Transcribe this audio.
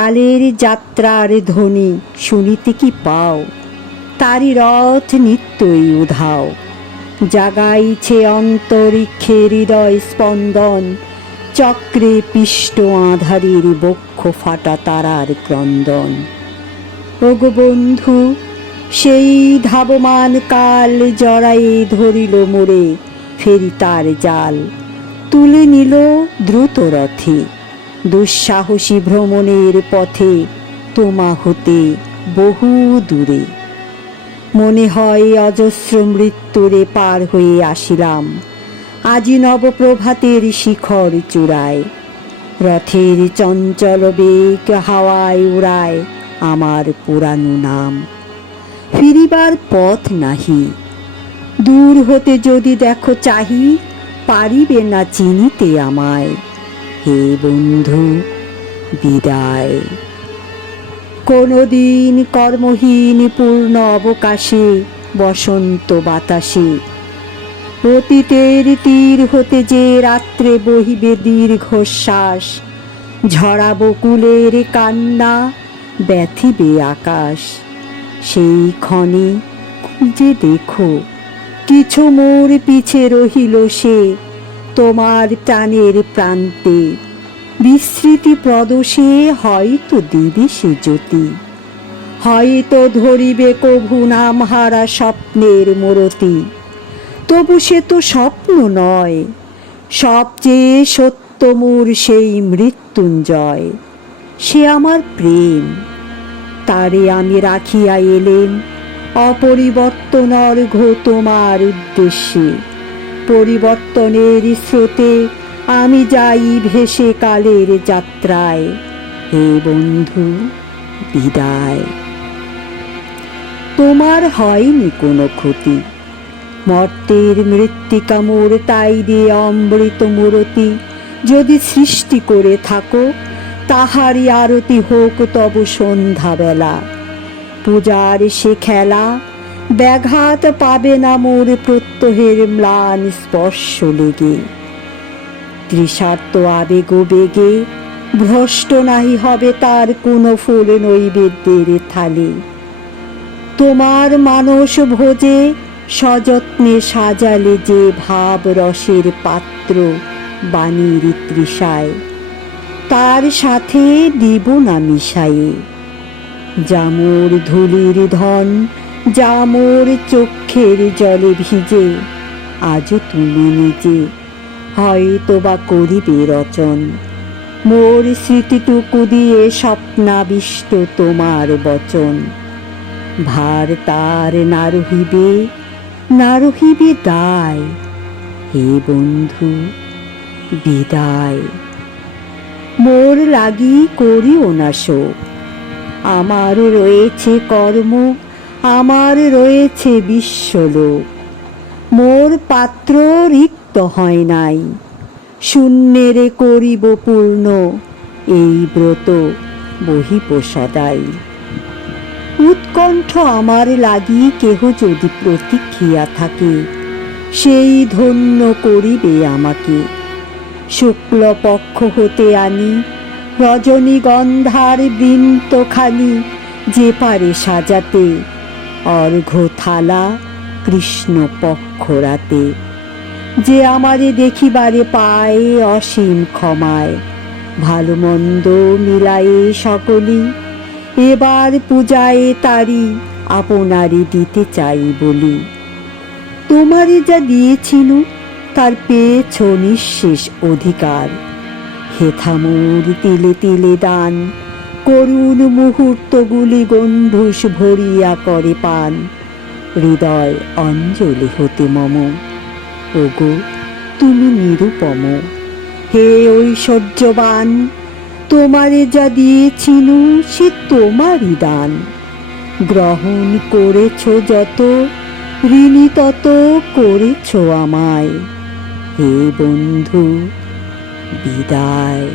কালের যাত্রার ধ্বনি শুনিতে কি পাও, তারি রথ নিত্যই উধাও। জাগাইছে অন্তরিক্ষে হৃদয় স্পন্দন, চক্রে পিষ্ট আঁধারের বক্ষ ফাটা তারার ক্রন্দন। ওগো বন্ধু, সেই ধাবমান কাল জড়ায়ে ধরিল মোরে, ফেরি তার জাল তুলে নিল দ্রুত রথে। দুঃসাহসী ভ্রমণের পথে তোমা হতে বহু দূরে। মনে হয় অজস্র মৃত্যুরে পার হয়ে আসিলাম, আজি নবপ্রভাতের শিখর চূড়ায়। রথের চঞ্চল বেগ হাওয়ায় উড়ায় আমার পুরানো নাম। ফিরিবার পথ নাহি, দূর হতে যদি দেখো চাহি, পারিবে না চিনিতে আমায়। হে বন্ধু, বিদায়। কোনদিন কর্মহীন পূর্ণ অবকাশে বসন্ত বাতাসে অতীতের তীর হতে যে রাত্রে বহিবে দীর্ঘশ্বাস, ঝরা বকুলের কান্না ব্যথিবে আকাশ। সেই ক্ষণে খুঁজে দেখো, কিছু মোর পিছে রহিল সে, তোমার টানের প্রান্তে বিস্মৃতি প্রদোষে হয়তো দিবে সে জ্যোতি। হয়তো ধরিবে কভু নামহারা স্বপ্নের মূরতি। তবু সে তো স্বপ্ন নয়, সবচেয়ে সত্য মোর সেই মৃত্যুঞ্জয়। সে আমার প্রেম, তারে আমি রাখিয়া এলেম অপরিবর্তন অর্ঘ্য তোমার উদ্দেশ্যে। পরিবর্তনের স্রোতে আমি যাই ভেসে কালের যাত্রায়। হে বন্ধু, বিদায়। তোমার হয়নি কোনো ক্ষতি, মর্তের মৃত্তিকা মোর তাই দিয়ে অমৃত মূরতি। যদি সৃষ্টি করে থাকো, তাহারই আরতি হোক তব সন্ধ্যাবেলা। পূজার সে খেলা ব্যাঘাত পাবে না মোর প্রত্যহের ম্লান স্পর্শ লেগে। তৃষার্ত আবেগ বেগে ভ্রষ্ট নাহি হবে তার কোনো ফুল নৈবেদ্যের থালে। তোমার মানস ভোজে সযত্নে সাজালে যে ভাব রসের পাত্র বাণীর তৃষায়, তার সাথে দিব না মিশায়ে। জামুর ধুলির ধন, জামুর চক্ষের জলে ভিজে, আজও তুমি নিজে হয়তো বা করিবে রচন। মোর স্মৃতিটুকু দিয়ে স্বপ্নাবিষ্ট তোমার বচন। ভার তার না রহিবে, না রহিবে দায়। হে বন্ধু, বিদায়। মোর লাগি করিও না শোক, আমার রয়েছে কর্ম, আমার রয়েছে বিশ্বলোক। মোর পাত্র রিক্ত হয় নাই, শূন্যেরে করিব পূর্ণ, এই ব্রত বহিব সদাই। উৎকণ্ঠ আমার লাগি কেহ যদি প্রতীক্ষিয়া থাকে, সেই ধন্য করিবে আমাকে। শুক্ল পক্ষ হতে আনি রজনীগন্ধার বৃন্তখানি, যে পারে সাজাতে অর্ঘ্য থালা কৃষ্ণ পক্ষ রাতে। যে আমারে দেখিবারে পায় অসীম ক্ষমায়, ভালো মন্দ মিলায়ে সকলি, এবার পূজায় তারি আপনারে দিতে চাই বলি। তোমারে যা দিয়েছিল তার পেয়েছ নিঃশেষ অধিকার। হেথা মোর তিলে তিলে দান, করুণ মুহূর্তগুলি গন্ধূষ ভরিয়া করে পান। হৃদয় অঞ্জলি হতে মম, ওগো তুমি নিরুপম। হে ঐশ্বর্যবান, তোমারে যা দিয়েছিল সে তোমারই দান। গ্রহণ করেছ যত, ঋণী তত করেছ আমায়। হে বন্ধু, বিদায়।